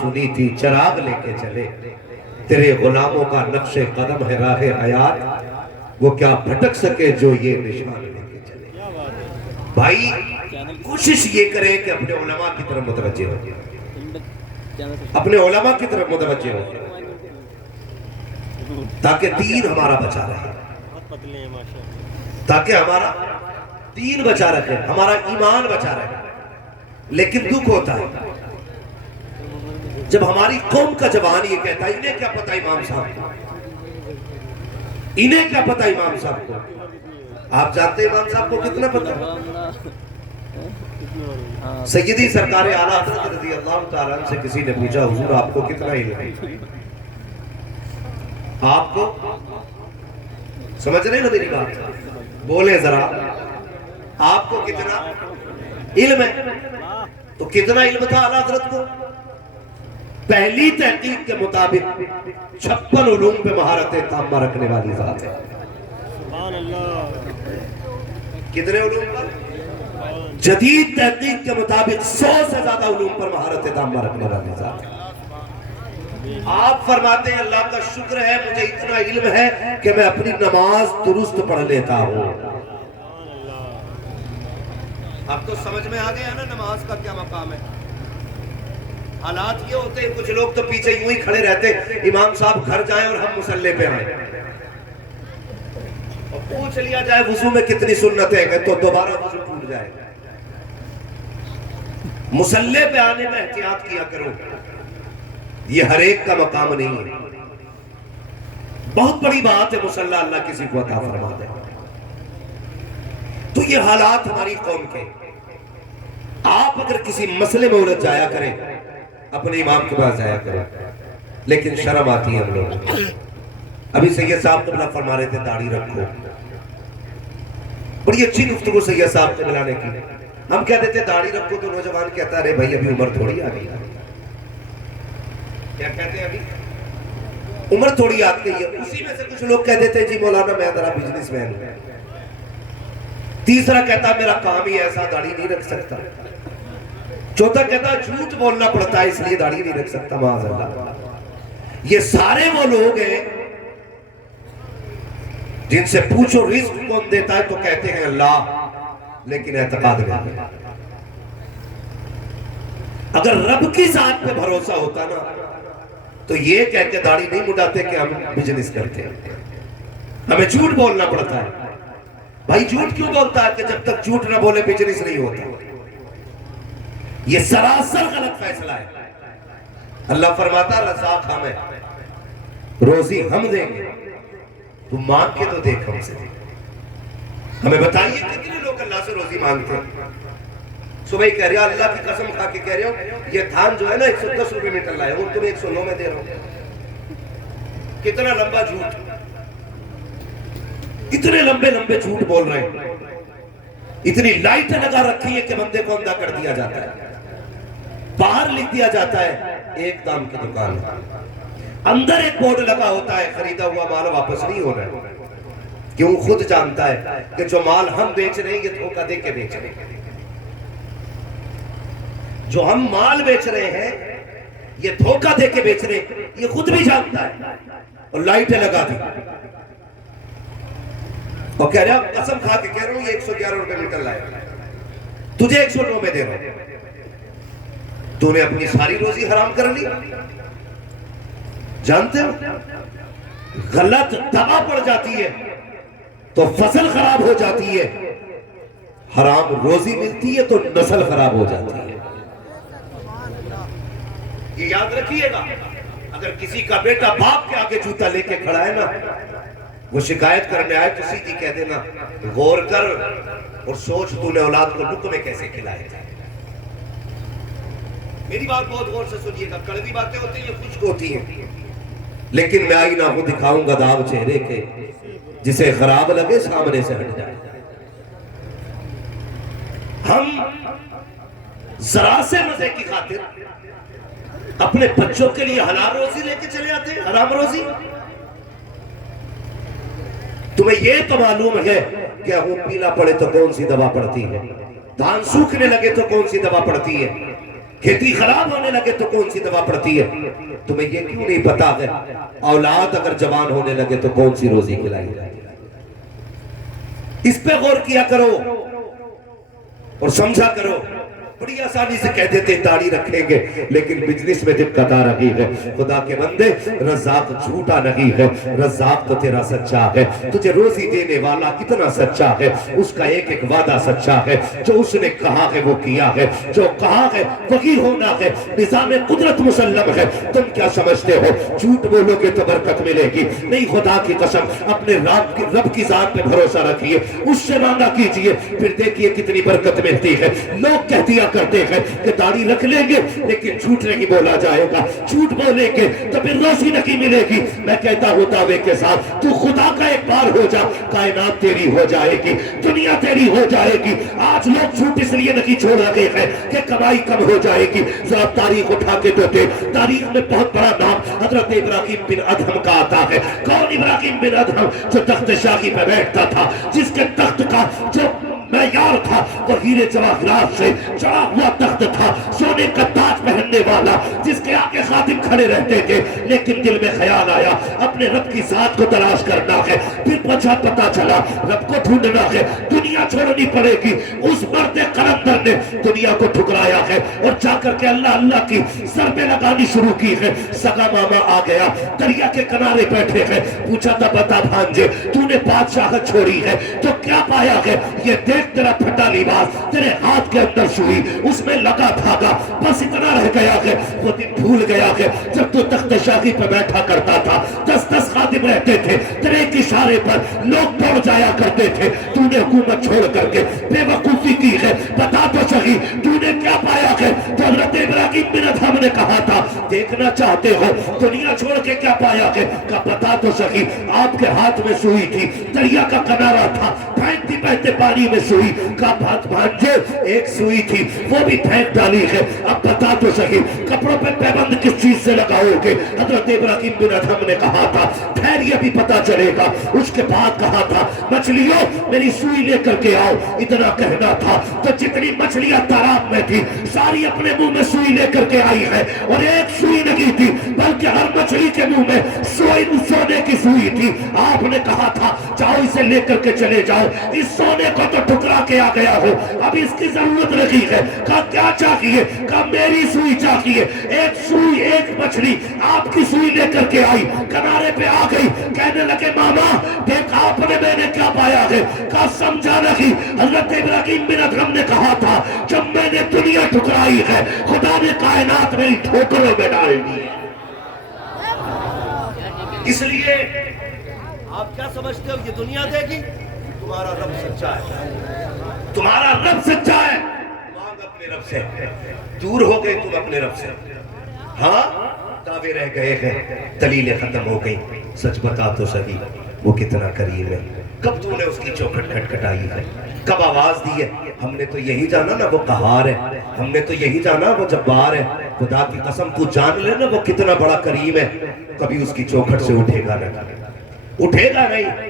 سنی تھی چراغ لے کے چلے، تیرے غلاموں کا نقش قدم ہے راہ حیات، وہ کیا بھٹک سکے جو یہ نشان لے کے چلے۔ بھائی کوشش یہ کریں کہ اپنے علماء کی طرف متوجہ ہو، اپنے علماء کی طرف متوجہ ہو، تاکہ دین ہمارا بچا رہے، تاکہ ہمارا دین بچا رکھے، ہمارا ایمان بچا رہے۔ لیکن دکھ ہوتا ہے جب ہماری قوم کا جوان یہ کہتا ہے انہیں کیا پتہ امام صاحب کو، انہیں کیا پتہ امام صاحب کو۔ آپ جانتے ہیں امام صاحب کو کتنا پتہ؟ سیدی سرکار اعلیٰ حضرت رضی اللہ تعالیٰ عنہ سے کسی نے پوچھا حضور آپ کو کتنا علم ہے؟ آپ کو سمجھ رہے ہیں نا میری بات؟ بولے ذرا، آپ کو کتنا علم ہے؟ تو کتنا علم تھا اعلیٰ حضرت کو؟ پہلی تحقیق کے مطابق 56 علوم پہ مہارت تامہ رکھنے والی ذات ہے۔ کتنے علوم پر؟ جدید تحقیق کے مطابق 100 سے زیادہ علوم پر مہارت تامہ رکھنے والی ذات ہے۔ آپ فرماتے ہیں اللہ کا شکر ہے مجھے اتنا علم ہے کہ میں اپنی نماز درست پڑھ لیتا ہوں۔ اب تو سمجھ میں آ گیا نا نماز کا کیا مقام ہے۔ حالات یہ ہوتے ہیں کچھ لوگ تو پیچھے یوں ہی کھڑے رہتے امام صاحب گھر جائیں اور ہم مصلی پہ آئیں، اور پوچھ لیا جائے وضو میں کتنی سنتیں ہیں تو دوبارہ وضو ٹوٹ جائے۔ مصلی پہ آنے میں احتیاط کیا کرو، یہ ہر ایک کا مقام نہیں ہے۔ بہت بڑی بات ہے مصلی اللہ کسی کو عطا فرما دے۔ تو یہ حالات ہماری قوم کے، آپ اگر کسی مسئلے میں الجھ جایا کریں اپنے امام کے پاس جایا کریں، لیکن شرم آتی ہے ہم لوگ۔ ابھی سید صاحب قبلہ فرما رہے تھے داڑھی رکھو، بڑی اچھی گفتگو سید صاحب سے ملانے کی۔ ہم کہتے تھے داڑھی رکھو تو نوجوان کہتا ہے ارے بھائی ابھی عمر تھوڑی آ گئی۔ کیا کہتے ہیں ابھی عمر تھوڑی آ گئی ہے۔ اسی میں سے کچھ لوگ کہتے تھے جی مولانا میں ذرا بزنس مین ہوں۔ تیسرا کہتا میرا کام ہی ایسا داڑھی نہیں رکھ سکتا۔ چوتھا کہتا جھوٹ بولنا پڑتا ہے اس لیے داڑھی نہیں رکھ سکتا معاذ اللہ۔ یہ سارے وہ لوگ ہیں جن سے پوچھو رزق کون دیتا ہے تو کہتے ہیں اللہ، لیکن اعتقاد نہیں۔ اگر رب کی ذات پہ بھروسہ ہوتا نا تو یہ کہہ کے داڑھی نہیں مڈاتے کہ ہم بزنس کرتے ہیں، ہمیں جھوٹ بولنا پڑتا ہے۔ بھائی جھوٹ کیوں بولتا ہے کہ جب تک جھوٹ نہ بولے بزنس نہیں ہوتا؟ یہ سراسر غلط فیصلہ ہے۔ اللہ فرماتا رزاق ہم ہے، روزی ہم دیں گے، تم مانگ کے تو دیکھ ہم سے۔ ہمیں بتائیے کتنے لوگ اللہ سے روزی مانگتے ہیں؟ صبح ہی کہہ رہے ہو اللہ کی قسم کھا کے کہہ رہے ہو یہ دھان جو ہے نا 110 روپے میٹر لائے وہ تمہیں 109 میں دے رہا ہوں۔ کتنا لمبا جھوٹ، اتنے لمبے لمبے جھوٹ بول رہے ہیں، اتنی لائٹیں لگا رکھی ہے کہ بندے کو اندھا کر دیا جاتا ہے۔ باہر لکھ دیا جاتا ہے ایک دام کی دکان، اندر ایک بورڈ لگا ہوتا ہے خریدا ہوا مال واپس نہیں ہونا ہے۔ کیوں؟ خود جانتا ہے کہ جو مال ہم بیچ رہے ہیں یہ دھوکہ دے کے بیچ رہے ہیں، جو ہم مال بیچ رہے ہیں یہ دھوکہ دے کے بیچ رہے ہیں، یہ خود بھی جانتا ہے، اور لائٹیں لگا دی اور کہہ رہا قسم کھا کے کہہ رہا ہوں یہ 111 روپے میٹر لائے، تجھے 109 میں دے رہا ہوں۔ تو نے اپنی ساری روزی حرام کر لی۔ جانتے ہو غلط دوا پڑ جاتی ہے تو فصل خراب ہو جاتی ہے، حرام روزی ملتی ہے تو نسل خراب ہو جاتی ہے۔ یہ یاد رکھیے گا، اگر کسی کا بیٹا باپ کے آگے جوتا لے کے کھڑا ہے نا، وہ شکایت کرنے آئے تو سیدھی کہہ دینا غور کر اور سوچ تو نے اولاد کو لقمے کیسے کھلائے تھے۔ میری بات بہت غور سے سنیے گا، کڑوی باتیں ہوتی ہیں خشک ہوتی ہیں، لیکن میں آئینہ کو دکھاؤں گا داغ چہرے کے، جسے خراب لگے سامنے سے ہٹ جائے۔ ہم ذرا سے مزے کی خاطر اپنے بچوں کے لیے حلال روزی لے کے چلے آتے ہیں، حرام روزی۔ تمہیں یہ تو معلوم ہے کہ وہ پیلا پڑے تو کون سی دوا پڑتی ہے، دھان سوکھنے لگے تو کون سی دوا پڑتی ہے، کھیتی خراب ہونے لگے تو کون سی دوا پڑتی ہے؟ تمہیں یہ کیوں نہیں پتا ہے اولاد اگر جوان ہونے لگے تو کون سی روزی کھلائی جائے؟ اس پہ غور کیا کرو اور سمجھا کرو. بڑی آسانی سے کہہ دیتے داڑھی رکھیں گے لیکن بزنس میں دقت آ رہی ہے. خدا کے بندے رزاق جھوٹا نہیں ہے, رزاق تو تیرا سچا ہے. تجھے روزی دینے والا کتنا سچا ہے, اس کا ایک ایک وعدہ سچا ہے. جو اس نے کہا ہے وہ کیا ہے, جو کہا ہے وہی ہونا ہے. نظام قدرت مسلم ہے. تم کیا سمجھتے ہو جھوٹ بولو گے تو برکت ملے گی؟ نہیں, خدا کی قسم اپنے رب کی ذات پہ بھروسہ رکھیے, اس سے مانگا کیجئے, پھر دیکھیے کتنی برکت ملتی ہے. لوگ کہہ دیا کرتے ہیں کہ داڑھی رکھ لیں گے لیکن جھوٹ نہیں بولا جائے گا, جھوٹ بولیں گے تو پھر روزی نہیں ملے گی. میں کہتا ہوں دعوے کے ساتھ, تو خدا کا ایک بار ہو جا, کائنات تیری ہو جائے گی, دنیا تیری ہو جائے گی. آج لوگ جھوٹ اس لیے نہیں چھوڑ رہے ہیں کہ کمائی کم ہو جائے گی. ذرا تاریخ اٹھا کے تو دے, تاریخ میں بہت بڑا نام حضرت ابراہیم بن ادہم کا آتا ہے. کون ابراہیم بن ادہم؟ جو تخت شاہی پہ بیٹھتا تھا, جس کے تخت کا جو معیار تھا وہ ہیرے جواہرات سے چڑھا ہوا تخت تھا, سونے کا تاج پہننے والا, جس کے آگے خادم کھڑے رہتے تھے. لیکن دل میں خیال آیا اپنے رب کی ذات کو تلاش کرنا ہے. پھر پتا چلا رب کو ڈھونڈنا ہے, دنیا چھوڑنی پڑے گی. اس مرد قلندر نے دنیا کو ٹھکرایا ہے اور جا کر کے اللہ اللہ کی ضربیں لگانی شروع کی ہے. سگا ماما آ گیا, دریا کے کنارے بیٹھے ہیں. پوچھا تھا بتا بھانجے تو نے بادشاہت چھوڑی ہے تو کیا پایا ہے؟ یہ دیکھ تیرا پھٹا لباس, تیرے ہاتھ کے اندر سوئی, اس میں لگا دھاگا, بس اتنا رہ گیا ہے. وہ دن بھول گیا ہے جب تو تخت شاہی پہ بیٹھا کرتا تھا, 10 خادم رہتے تھے, تیرے ایک اشارے پر لوگ دوڑ جایا کرتے تھے. تو نے حکومت چھوڑ کر کے بے وقوفی کی ہے, بتا تو صحیح تو نے کیا پایا ہے؟ تو حضرت ابراہیم بن ادہم نے کہا تھا دیکھنا چاہتے ہو دنیا چھوڑ کے کیا پایا ہے؟ کہا بتا تو صحیح. آپ کے ہاتھ میں سوئی تھی, دریا کا کنارہ تھا, پھینکتی بہتے پانی میں سوئی. کہا بات بھانجے ایک سوئی تھی وہ بھی پھینک ڈالی ہے, اب بتا تو صحیح کپڑوں پہ پیبند کس چیز سے لگاؤ گے؟ حضرت ابراہیم بن ادہم نے کہا تھا پھر یہ بھی پتا چلے گا. اس کے بعد کہا تھا مچھلیوں میری سوئی لے کر کے آؤ. اتنا کہنا تھا تو جتنی مچھلیاں تالاب میں تھی ساری اپنے منہ میں سوئی لے کر کے آئی ہے, اور ایک سوئی نہیں تھی بلکہ ہر مچھلی کے منہ میں سونے کی سوئی تھی. آپ نے کہا تھا جاؤ اسے لے کر کے چلے جاؤ, اس سونے کو تو ٹکرا کے آ گیا ہو, اب اس کی ضرورت نہیں ہے. کہا کیا چاہیے؟ کہا میری سوئی چاہیے. ایک سوئی ایک مچھلی آپ کی سوئی لے کر کے آئی, کنارے پہ آ گئی. کہنے لگے ماما دیکھا آپ نے میں نے کیا پایا ہے؟ کہا سمجھا نہیں. حضرت ابراہیم بن ادہم نے کہا تھا جب میں نے دنیا ٹھکرائی ہے خدا نے کائنات میری ٹھوکروں میں ڈال دی ہے. اس لیے آپ کیا سمجھتے ہو یہ دنیا دے گی؟ تمہارا رب سچا ہے, تمہارا رب سچا ہے. مانگ اپنے رب سے, دور ہو گئے تم اپنے رب سے. ہاں دعوے رہ گئے ہیں, دلیلیں ختم ہو گئی. سچ بتا تو صحیح وہ کتنا قریب ہے. کب تو نے اس کی چوکھٹ کھٹکھٹائی ہے, کب آواز دی ہے؟ ہم نے تو یہی جانا نا وہ قہار ہے, ہم نے تو یہی جانا وہ جبار ہے. خدا کی قسم تو جان لے نا وہ کتنا بڑا کریم ہے. کبھی اس کی چوکھٹ سے اٹھے گا نہیں, اٹھے گا نہیں.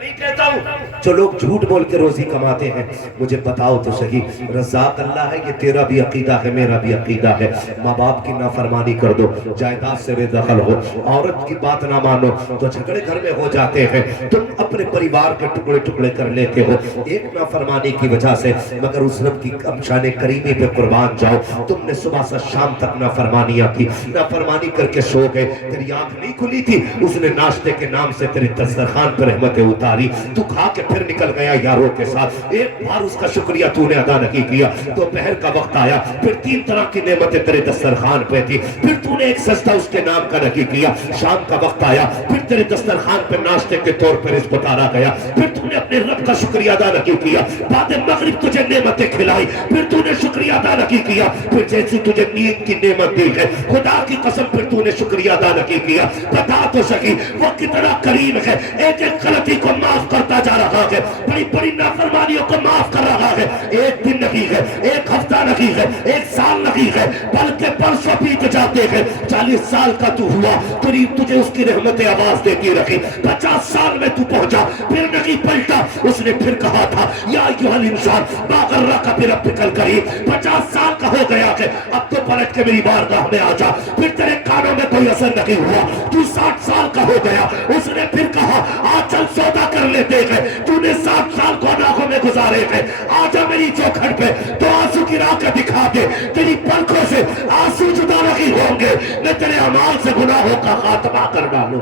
نہیں کہتا ہوں جو لوگ جھوٹ بول کے روزی کماتے ہیں, مجھے بتاؤ تو صحیح رزاق اللہ ہے, یہ تیرا بھی عقیدہ ہے میرا بھی عقیدہ ہے. ماں باپ کی نافرمانی کر دو, جائیداد سے بے دخل ہو, عورت کی بات نہ مانو تو جھگڑے گھر میں ہو جاتے ہیں. تم اپنے پریوار کے ٹکڑے ٹکڑے کر لیتے ہو ایک نافرمانی کی وجہ سے, مگر اس رب کی شان کریمی پہ قربان جاؤ. تم نے صبح سے شام تک نافرمانیاں کی, نافرمانی کر کے سو گئے, تیری آنکھ نہیں کھلی تھی, اس نے ناشتے کے نام سے تیرے دسترخوان پر رحمتیں اتاری, تو کھا کے پھر نکل گیا یاروں کے ساتھ. ایک بار اس کا شکریہ تو نے ادا نہیں کیا. دوپہر کا وقت آیا, پھر 3 طرح کی نعمتیں تیرے دسترخوان پہ تھی, پھر تو نے ایک سجدہ اس کے نام کا نہیں کیا. شام کا وقت آیا, پھر تیرے دسترخوان پہ ناشتے کے طور پر رزق اتارا گیا, پھر تو نے اپنے رب کا شکریہ ادا نہیں کیا. بعد مغرب تجھے نعمتیں کھلائی, پھر تو نے شکریہ ادا نہیں کیا. پھر جیسی تجھے نیند کی نعمت دی ہے خدا کی قسم پھر تو نے شکریہ ادا نہیں کیا. بتا تو صحیح وہ کتنا کریم ہے, ایک ایک غلطی کو معاف معاف کرتا جا رہا ہے, بڑی بڑی نافرمانیوں کو معاف کر رہا ہے. ایک دن نہیں ہے, ایک ہفتہ نہیں ہے, ایک سال نہیں ہے, بلکہ برسوں بیت جاتے ہیں. 40 سال کا تو ہوا, تجھے اس کی رحمتیں آواز دیتی رکھی. 50 سال میں تو پہنچا, پھر نہیں پلٹا. اس نے پھر کہا تھا یا ایھا الانسان ما غرک بربک الکریم. 50 سال کا ہو گیا ہے, اب تو پلٹ کے میری بارگاہ میں آ جا. پھر تیرے کانوں میں کوئی اثر نہیں ہوا, تو 60 سال کا ہو گیا. اس نے پھر کہا آ چل سودا کر لیتے ہیں. تو نے 60 سال کو گناہوں میں گزارے ہیں, آ جا میری چوکھٹ پہ تو آنسو گرا کے دکھا دے. تیری پلکوں سے آنسو جدا نہیں ہوں گے, میں تیرے اعمال سے گناہوں کا خاتمہ کر ڈالوں.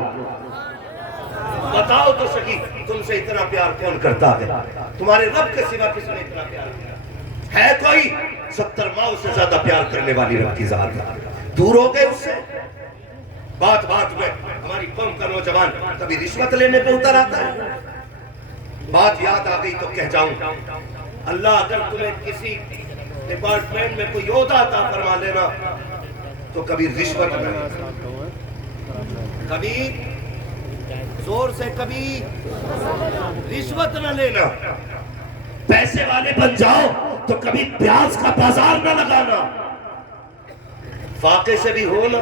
بتاؤ تو سکی تم سے اتنا پیار کون کرتا ہے؟ تمہارے رب کے سوا کس نے اتنا پیار کیا ہے؟ کوئی 70 ماؤں سے زیادہ پیار کرنے والی رب کی ذات ہے. دور ہو گئے اس سے. بات بات میں ہماری قوم کا نوجوان کبھی رشوت لینے پہ اتر آتا ہے. بات یاد آ گئی تو کہہ جاؤں, اللہ اگر تمہیں کسی ڈپارٹمنٹ میں کوئی عہدہ عطا فرما لینا تو کبھی رشوت نہ لینا, کبھی زور سے کبھی رشوت نہ لینا. پیسے والے بن جاؤ تو کبھی پیاز کا بازار نہ لگانا. فاقے سے بھی ہونا,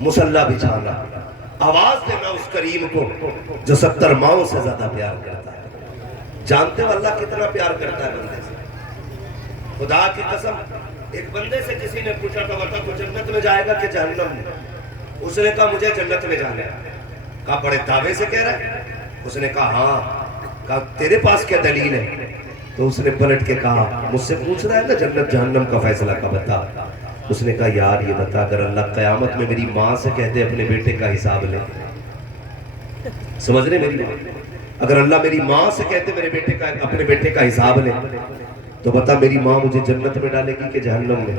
مسلح بچھانا, آواز دینا اس کریم کو جو 70 ماؤں سے زیادہ پیار کرتا ہے. جانتے ہو اللہ کتنا پیار کرتا ہے بندے سے؟ خدا کی قسم, ایک بندے سے کسی نے پوچھا تھا بتا تو جنت میں جائے گا کہ جہنم میں؟ اس نے کہا مجھے جنت میں جانا ہے. کہا بڑے دعوے سے کہہ رہا ہے؟ اس نے کہا ہاں. کہا تیرے پاس کیا دلیل ہے؟ تو اس نے پلٹ کے کہا مجھ سے پوچھ رہا ہے نا جنت جہنم کا فیصلہ کا بتا. اس نے کہا یار یہ بتا, اگر اللہ قیامت میں میری ماں سے کہتے اپنے بیٹے کا حساب لے, سمجھ رہے میری بات, اگر اللہ میری ماں سے کہتے میرے بیٹے کا اپنے بیٹے کا حساب لے تو بتا میری ماں مجھے جنت میں ڈالے گی کہ جہنم میں؟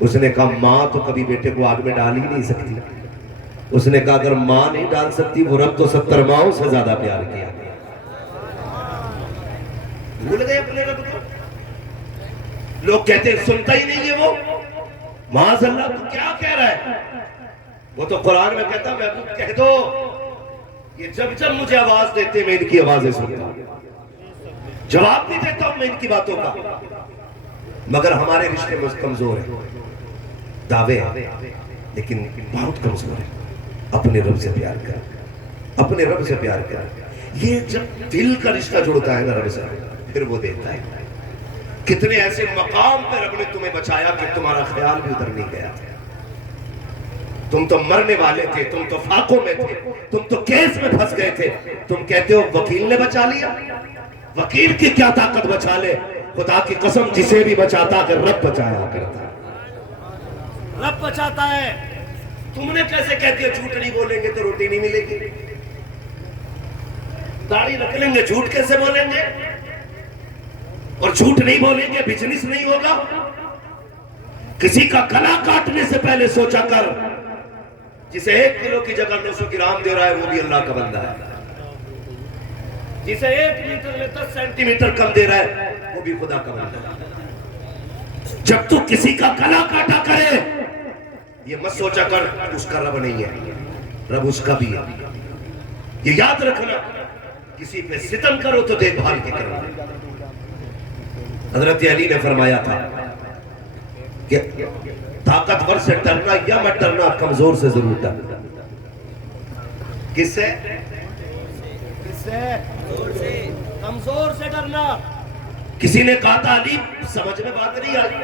اس نے کہا ماں تو کبھی بیٹے کو آگ میں ڈال ہی نہیں سکتی. اس نے کہا اگر ماں نہیں ڈال سکتی, وہ رب تو 70 ماؤں سے زیادہ پیار کیا. بھول گئے اپنے رب کو. لوگ کہتے ہیں سنتا ہی نہیں ہے وہ. معاذ اللہ, تو کیا کہہ رہا ہے؟ وہ تو قرآن میں کہتا محبوب کہہ دو یہ جب جب مجھے آواز دیتے میں ان کی آوازیں سنتا ہوں, جواب نہیں دیتا ہوں میں ان کی باتوں کا. مگر ہمارے رشتے میں کمزور ہیں, دعوے ہیں لیکن بہت کمزور ہیں. اپنے رب سے پیار کر, اپنے رب سے پیار کر. یہ جب دل کا رشتہ جڑتا ہے نا رب سے, پھر وہ دیتا ہے. کتنے ایسے مقام پہ رب نے تمہیں بچایا کہ تمہارا خیال بھی ادھر نہیں گیا. تم تو مرنے والے تھے, تم تو فاقوں میں تھے, تم تو کیس میں پھنس گئے تھے. تم کہتے ہو وکیل نے بچا لیا. وکیل کی کیا طاقت بچا لے, خدا کی قسم جسے بھی بچاتا اگر رب بچایا کرتا, رب بچاتا ہے. تم نے کیسے کہتے ہو جھوٹ نہیں بولیں گے تو روٹی نہیں ملے گی, داڑھی رکھ لیں گے جھوٹ کیسے بولیں گے, اور جھوٹ نہیں بولیں گے بزنس نہیں ہوگا. کسی کا گلا کاٹنے سے پہلے سوچا کر, جسے 1 کلو کی جگہ 900 گرام دے رہا ہے وہ بھی اللہ کا بندہ ہے. جسے 1 میٹر میں 10 سینٹی میٹر کم دے رہا ہے وہ بھی خدا کا بندہ ہے. جب تو کسی کا گلا کاٹا کرے یہ مت سوچا کر اس کا رب نہیں ہے, رب اس کا بھی ہے. یہ یاد رکھنا, کسی پہ ستم کرو تو دیکھ بھال کے کرو. حضرت علی نے فرمایا تھا کہ طاقتور سے ڈرنا یا مت ڈرنا, کمزور سے ضرور ڈرنا. کس سے؟ کمزور سے ڈرنا. کسی نے کہا تھا علی سمجھ میں بات نہیں آئی,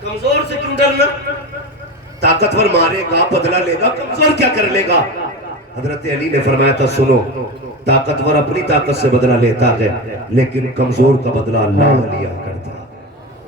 کمزور سے کیوں ڈرنا؟ طاقتور مارے گا بدلہ لے گا, کمزور کیا کر لے گا؟ حضرت علی نے فرمایا تھا سنو, طاقتور اپنی طاقت سے بدلہ لیتا ہے لیکن کمزور کا بدلہ اللہ لیا کرتا ہے.